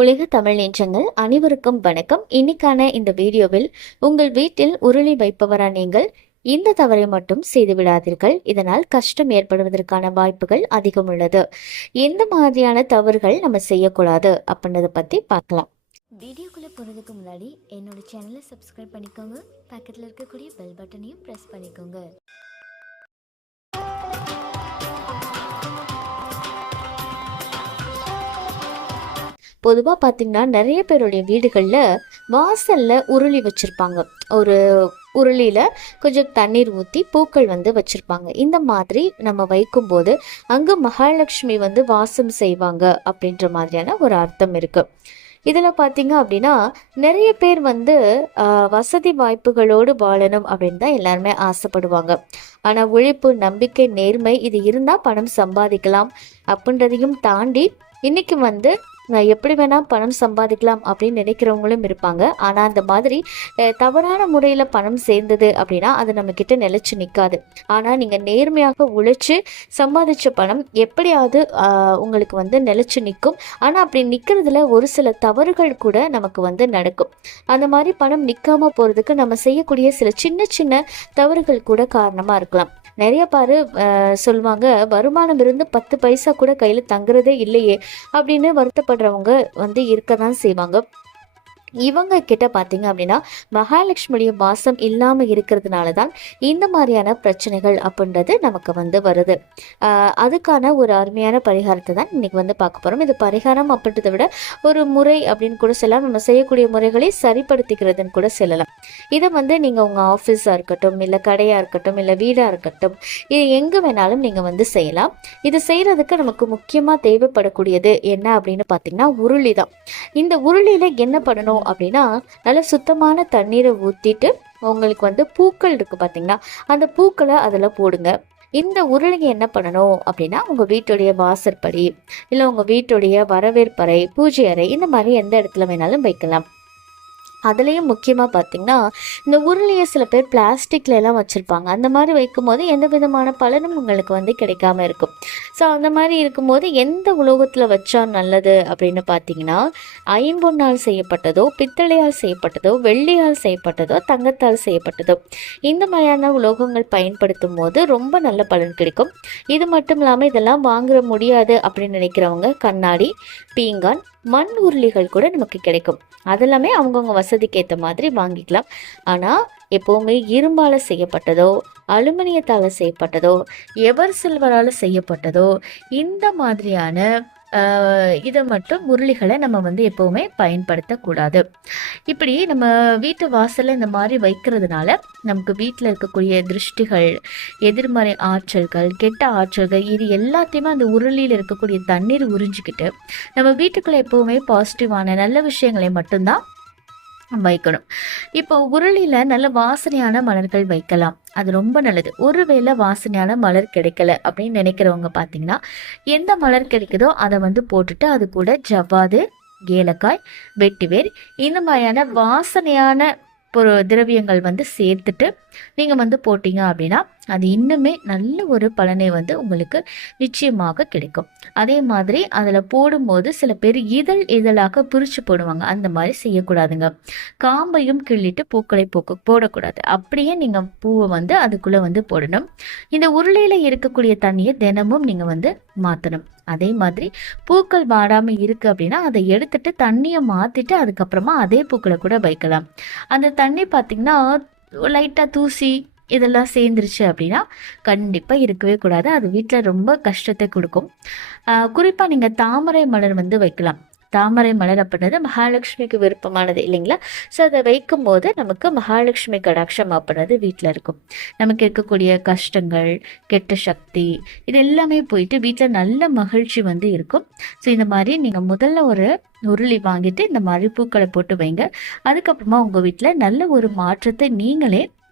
உலக தமிழ் நெஞ்சங்கள் அனைவருக்கும் வணக்கம். இன்னைக்கான இந்த வீடியோவில் உங்கள் வீட்டில் உருளி வைப்பவரா நீங்கள் இந்த தவறை மட்டும் செய்து விடாதீர்கள். இதனால் கஷ்டம் ஏற்படுவதற்கான வாய்ப்புகள் அதிகம் உள்ளது. எந்த மாதிரியான தவறுகள் நம்ம செய்யக்கூடாது அப்படின்றத பத்தி பார்க்கலாம். வீடியோக்குள்ள போறதுக்கு முன்னாடி என்னோட சேனலை சப்ஸ்கிரைப் பண்ணிக்கோங்க. பக்கத்தில் இருக்கக்கூடிய பெல் பட்டனையும் ப்ரெஸ் பண்ணிக்கோங்க. பொதுவாக பார்த்தீங்கன்னா நிறைய பேருடைய வீடுகளில் வாசலில் உருளி வச்சுருப்பாங்க. ஒரு உருளியில் கொஞ்சம் தண்ணீர் ஊற்றி பூக்கள் வந்து வச்சுருப்பாங்க. இந்த மாதிரி நம்ம வைக்கும்போது அங்கே மகாலட்சுமி வந்து வாசம் செய்வாங்க அப்படின்ற மாதிரியான ஒரு அர்த்தம் இருக்குது இதில் பார்த்தீங்க அப்படின்னா நிறைய பேர் வந்து வசதி வாய்ப்புகளோடு வாழணும் அப்படின்னு தான் எல்லாருமே ஆசைப்படுவாங்க. ஆனால் உழைப்பு நம்பிக்கை நேர்மை இது இருந்தால் பணம் சம்பாதிக்கலாம் அப்படின்றதையும் தாண்டி இன்னைக்கு வந்து நான் எப்படி வேணால் பணம் சம்பாதிக்கலாம் அப்படின்னு நினைக்கிறவங்களும் இருப்பாங்க. ஆனால் அந்த மாதிரி தவறான முறையில் பணம் சேர்ந்தது அப்படின்னா அது நம்மக்கிட்ட நிலைச்சு நிற்காது ஆனால் நீங்கள் நேர்மையாக உழைச்சி சம்பாதிச்ச பணம் எப்படியாவது உங்களுக்கு வந்து நிலைச்சு நிற்கும் ஆனால் அப்படி நிற்கிறதுல ஒரு சில தவறுகள் கூட நமக்கு வந்து நடக்கும். அந்த மாதிரி பணம் நிற்காம போகிறதுக்கு நம்ம செய்யக்கூடிய சில சின்ன சின்ன தவறுகள் கூட காரணமாக இருக்கலாம். நிறைய பாரு சொல்லுவாங்க வருமானம் இருந்து பத்து பைசா கூட கையில் தங்குறதே இல்லையே அப்படின்னு வருத்தப்படுறவங்க வந்து இருக்க தான் செய்வாங்க. இவங்க கிட்ட பார்த்தீங்க அப்படின்னா மகாலட்சுமியுடைய வாசம் இல்லாமல் இருக்கிறதுனால தான் இந்த மாதிரியான பிரச்சனைகள் அப்படின்றது நமக்கு வந்து வருது. அதுக்கான ஒரு அருமையான பரிகாரத்தை தான் இன்னைக்கு வந்து பார்க்க போகிறோம் இது பரிகாரம் அப்படின்றத விட ஒரு முறை அப்படின்னு கூட சொல்லலாம். நம்ம செய்யக்கூடிய முறைகளை சரிப்படுத்திக்கிறதுன்னு கூட சொல்லலாம். இதை வந்து நீங்கள் உங்கள் ஆஃபீஸாக இருக்கட்டும் இல்லை கடையாக இருக்கட்டும் இல்லை வீடாக இருக்கட்டும் இது எங்கே வேணாலும் நீங்கள் வந்து செய்யலாம். இது செய்கிறதுக்கு நமக்கு முக்கியமாக தேவைப்படக்கூடியது என்ன அப்படின்னு பார்த்தீங்கன்னா உருளி தான். இந்த உருளியில் என்ன பண்ணணும்? அப்படின்னா நல்ல சுத்தமான தண்ணீரை ஊற்றிட்டு உங்களுக்கு வந்து பூக்கள் இருக்குது பார்த்தீங்கன்னா அந்த பூக்களை அதில் போடுங்க. இந்த உருளையை என்ன பண்ணணும் அப்படின்னா உங்கள் வீட்டுடைய வாசற்படி இல்லை உங்கள் வீட்டுடைய வரவேற்பறை பூஜை அறை இந்த மாதிரி எந்த இடத்துல வேணாலும் வைக்கலாம். அதுலேயும் முக்கியமாக பார்த்தீங்கன்னா இந்த உருளையை சில பேர் பிளாஸ்டிக்ல எல்லாம் வச்சுருப்பாங்க. அந்த மாதிரி வைக்கும்போது எந்த விதமான பலனும் உங்களுக்கு வந்து கிடைக்காம இருக்கும். ஸோ அந்த மாதிரி இருக்கும்போது எந்த உலோகத்தில் வச்சா நல்லது அப்படின்னு பார்த்தீங்கன்னா ஐம்பொன்னால் செய்யப்பட்டதோ பித்தளையால் செய்யப்பட்டதோ வெள்ளியால் செய்யப்பட்டதோ தங்கத்தால் செய்யப்பட்டதோ இந்த மாதிரியான உலோகங்கள் பயன்படுத்தும் போது ரொம்ப நல்ல பலன் கிடைக்கும். இது மட்டும் இல்லாமல் இதெல்லாம் வாங்குற முடியாது அப்படின்னு நினைக்கிறவங்க கண்ணாடி பீங்கான் மண் உருளிகள் கூட நமக்கு கிடைக்கும். அதெல்லாமே அவங்கவுங்க வசதிக்கு ஏற்ற மாதிரி வாங்கிக்கலாம். ஆனால் எப்போவுமே இரும்பால் செய்யப்பட்டதோ அலுமினியத்தால் செய்யப்பட்டதோ எவர் சில்வரால் செய்யப்பட்டதோ இந்த மாதிரியான இதை மட்டும் உருளிகளை நம்ம வந்து எப்போவுமே பயன்படுத்தக்கூடாது. இப்படி நம்ம வீட்டு வாசலில் இந்த மாதிரி வைக்கிறதுனால நமக்கு வீட்டில் இருக்கக்கூடிய திருஷ்டிகள் எதிர்மறை ஆற்றல்கள் கெட்ட ஆற்றல்கள் இது எல்லாத்தையுமே அந்த உருளியில் இருக்கக்கூடிய தண்ணீர் உறிஞ்சிக்கிட்டு நம்ம வீட்டுக்குள்ளே எப்போவுமே பாசிட்டிவான நல்ல விஷயங்களை மட்டும்தான் வைக்கணும். இப்போ உருளியில நல்ல வாசனையான மலர்கள் வைக்கலாம். அது ரொம்ப நல்லது. ஒருவேளை வாசனையான மலர் கிடைக்கல அப்படின்னு நினைக்கிறவங்க பார்த்தீங்கன்னா எந்த மலர் கிடைக்குதோ அதை வந்து போட்டுட்டு அது கூட ஜவ்வாது ஏலக்காய் வெட்டிவேர் இந்த மாதிரியான வாசனையான பொரு திரவியங்கள் வந்து சேர்த்துட்டு நீங்கள் வந்து போட்டீங்க அப்படின்னா அது இன்னுமே நல்ல ஒரு பலனை வந்து உங்களுக்கு நிச்சயமாக கிடைக்கும். அதே மாதிரி அதில் போடும்போது சில பேர் இதழ் இதழாக பிரித்து போடுவாங்க. அந்த மாதிரி செய்யக்கூடாதுங்க. காம்பையும் கிள்ளிட்டு பூக்களை போக்க போடக்கூடாது. அப்படியே நீங்கள் பூவை வந்து அதுக்குள்ளே வந்து போடணும். இந்த உருளையில் இருக்கக்கூடிய தண்ணியை தினமும் நீங்கள் வந்து மாற்றணும் அதே மாதிரி பூக்கள் வாடாமல் இருக்கு அப்படின்னா அதை எடுத்துட்டு தண்ணியை மாற்றிட்டு அதுக்கப்புறமா அதே பூக்களை கூட வைக்கலாம். அந்த தண்ணி பார்த்திங்கன்னா லைட்டாக தூசி இதெல்லாம் சேர்ந்துருச்சு அப்படின்னா கண்டிப்பாக இருக்கவே கூடாது. அது வீட்டில் ரொம்ப கஷ்டத்தை கொடுக்கும். குறிப்பாக நீங்கள் தாமரை மலர் வந்து வைக்கலாம். தாமரை மலர் அப்படின்றது மகாலட்சுமிக்கு விருப்பமானது இல்லைங்களா? ஸோ அதை வைக்கும்போது நமக்கு மகாலட்சுமி கடாட்சம் அப்படின்றது வீட்டில் இருக்கும். நமக்கு இருக்கக்கூடிய கஷ்டங்கள் கெட்ட சக்தி இது எல்லாமே போயிட்டு வீட்டில் நல்ல மகிழ்ச்சி வந்து இருக்கும். ஸோ இந்த மாதிரி நீங்கள் முதல்ல ஒரு உருளி வாங்கிட்டு இந்த மாதிரி பூக்களை போட்டு வைங்க. அதுக்கப்புறமா உங்கள் வீட்டில் நல்ல ஒரு மாற்றத்தை நீங்களே